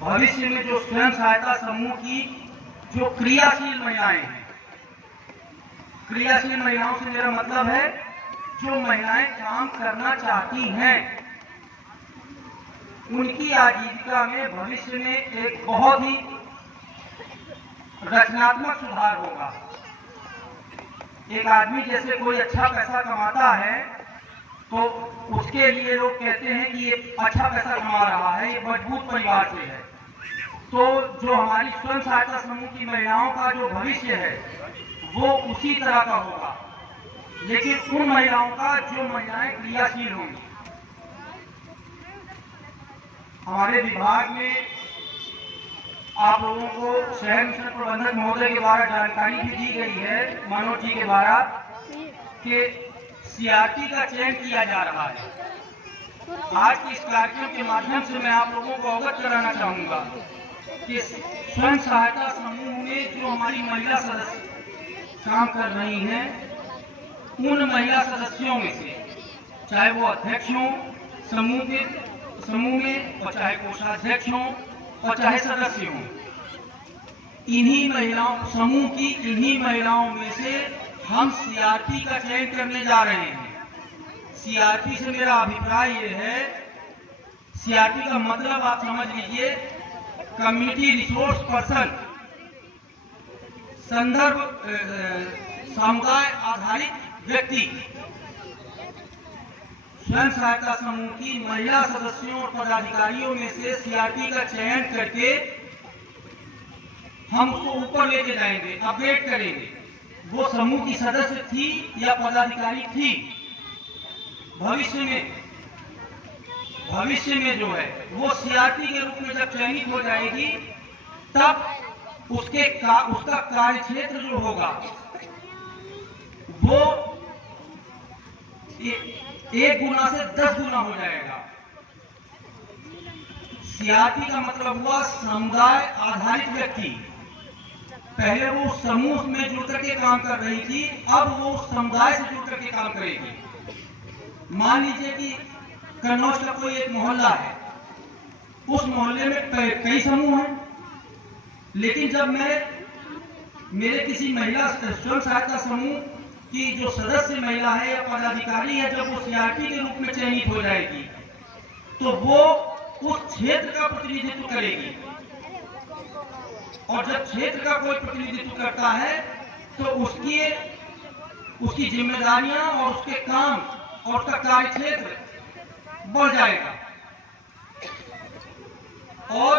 भविष्य में जो स्वयं सहायता समूह की जो क्रियाशील महिलाएं हैं, क्रियाशील महिलाओं से मेरा मतलब है जो महिलाएं काम करना चाहती हैं, उनकी आजीविका में भविष्य में एक बहुत ही रचनात्मक सुधार होगा। एक आदमी जैसे कोई अच्छा पैसा कमाता है तो उसके लिए लोग कहते हैं कि ये अच्छा पैसा कमा रहा है, ये मजबूत परिवार से है। तो जो हमारी स्वयं सहायता समूह की महिलाओं का जो भविष्य है वो उसी तरह का होगा, लेकिन उन महिलाओं का जो महिलाएं क्रियाशील होंगी। हमारे विभाग में आप लोगों को शहर मिशन प्रबंधक महोदय के द्वारा जानकारी भी दी गई है, मनोज जी के द्वारा, कि सीआरटी का चयन किया जा रहा है। आज की इस कार्यक्रम के माध्यम से मैं आप लोगों को अवगत कराना चाहूंगा कि स्वयं सहायता समूह में जो हमारी महिला सदस्य काम कर रही हैं, उन महिला सदस्यों में से चाहे वो अध्यक्ष हों समूह में, और चाहे कोषाध्यक्ष हों, और चाहे सदस्य हों, इन्हीं महिलाओं समूह की इन्हीं महिलाओं में से हम सीआरपी का चयन करने जा रहे हैं। सीआरपी से मेरा अभिप्राय ये है, सीआरपी का मतलब आप समझ लीजिए, कम्युनिटी रिसोर्स पर्सन, संदर्भ समुदाय आधारित व्यक्ति। स्वयं सहायता समूह की महिला सदस्यों और पदाधिकारियों में से सीआरपी का चयन करके हम उसको ऊपर लेके जाएंगे, अपडेट करेंगे। वो समूह की सदस्य थी या पदाधिकारी थी, भविष्य में जो है वो सीआरपी के रूप में जब चयनित हो जाएगी, तब उसका कार्य क्षेत्र जो होगा वो 1 गुना से 10 गुना हो जाएगा। सीआरपी का मतलब हुआ समुदाय आधारित व्यक्ति। पहले वो समूह में जुड़ करके काम कर रही थी, अब वो समुदाय से जुड़ करके काम करेगी। मान लीजिए कि कन्नौज का कोई एक मोहल्ला है, उस मोहल्ले में कई समूह हैं, लेकिन जब मेरे किसी महिला स्वयं सहायता समूह की जो सदस्य महिला है या पदाधिकारी है, जब वो सीआरपी के रूप में चयनित हो जाएगी तो वो उस क्षेत्र का प्रतिनिधित्व करेगी, और जब क्षेत्र का कोई प्रतिनिधित्व करता है तो उसकी जिम्मेदारियां और उसके काम और उसका कार्य क्षेत्र बढ़ जाएगा। और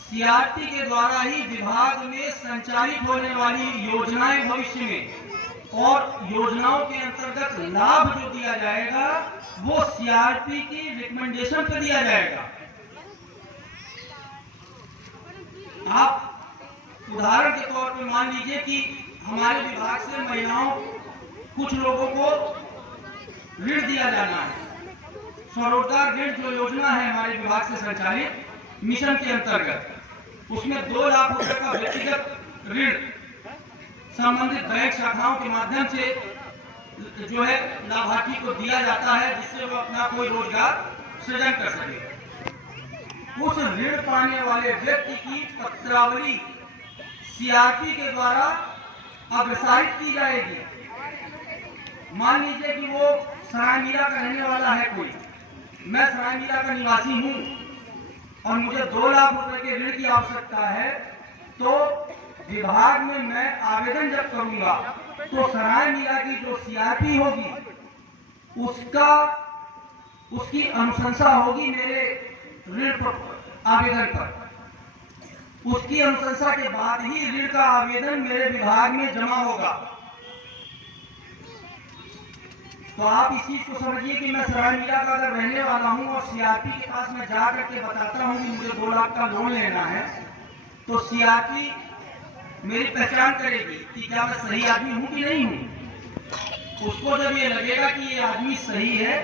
सीआरपी के द्वारा ही विभाग में संचालित होने वाली योजनाएं भविष्य में और योजनाओं के अंतर्गत लाभ जो दिया जाएगा वो सीआरपी की रिकमेंडेशन पर दिया जाएगा। आप उदाहरण के तौर पर मान लीजिए कि हमारे विभाग से महिलाओं कुछ लोगों को ऋण दिया जाना है। स्वरोजगार ऋण जो योजना है हमारे विभाग से संचालित मिशन के अंतर्गत, उसमें 2 लाख रुपए का व्यक्तिगत ऋण संबंधित बैंक शाखाओं के माध्यम से जो है लाभार्थी को दिया जाता है, जिससे वो अपना कोई रोजगार सृजन कर सके। उस ऋण पाने वाले व्यक्ति की पत्रावली सीआरपी के द्वारा अग्रसारित की जाएगी। मान लीजिए कि वो सरायमीरा का रहने वाला है कोई, मैं सरायमीरा का निवासी हूं और मुझे 2 लाख रुपए के ऋण की आवश्यकता है, तो विभाग में मैं आवेदन जब करूंगा तो सरायमीरा की जो सीआरपी होगी उसकी अनुशंसा होगी मेरे ऋण आवेदन पर। उसकी अनुशंसा के बाद ही ऋण का आवेदन मेरे विभाग में जमा होगा। तो आप इस चीज को समझिए कि मैं सरायमीरा का अगर रहने वाला हूं और सीआरपी के पास मैं जा करके बताता हूं कि मुझे 2 लाख का लोन लेना है, तो सीआरपी मेरी पहचान करेगी कि क्या मैं सही आदमी हूं कि नहीं हूं। उसको जब ये लगेगा कि ये आदमी सही है,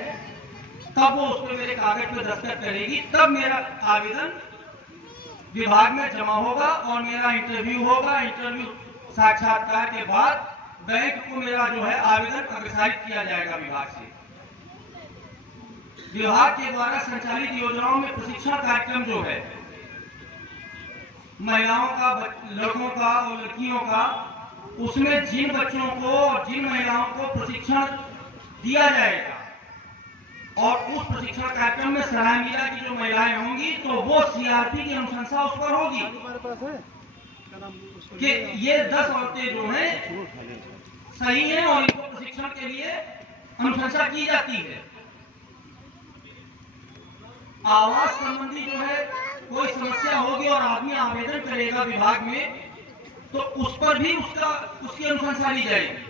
तब वो उस पर मेरे कागज पे दस्तखत करेगी, तब मेरा आवेदन विभाग में जमा होगा और मेरा इंटरव्यू होगा। इंटरव्यू साक्षात्कार के बाद बैंक को मेरा जो है आवेदन अग्रसारित किया जाएगा विभाग से। विभाग के द्वारा संचालित योजनाओं में प्रशिक्षण कार्यक्रम जो है महिलाओं का, लड़कों का और लड़कियों का, उसमें जिन बच्चों को और जिन महिलाओं को प्रशिक्षण दिया जाएगा और उस प्रशिक्षण कार्यक्रम में सरायमीरा की जो महिलाएं होंगी तो वो सीआरपी की अनुशंसा उस पर होगी कि ये 10 औरतें जो हैं सही हैं और इनको प्रशिक्षण के लिए अनुशंसा की जाती है। आवास संबंधी जो है कोई समस्या होगी और आदमी आवेदन करेगा विभाग में तो उस पर भी उसकी अनुशंसा ली जाएगी।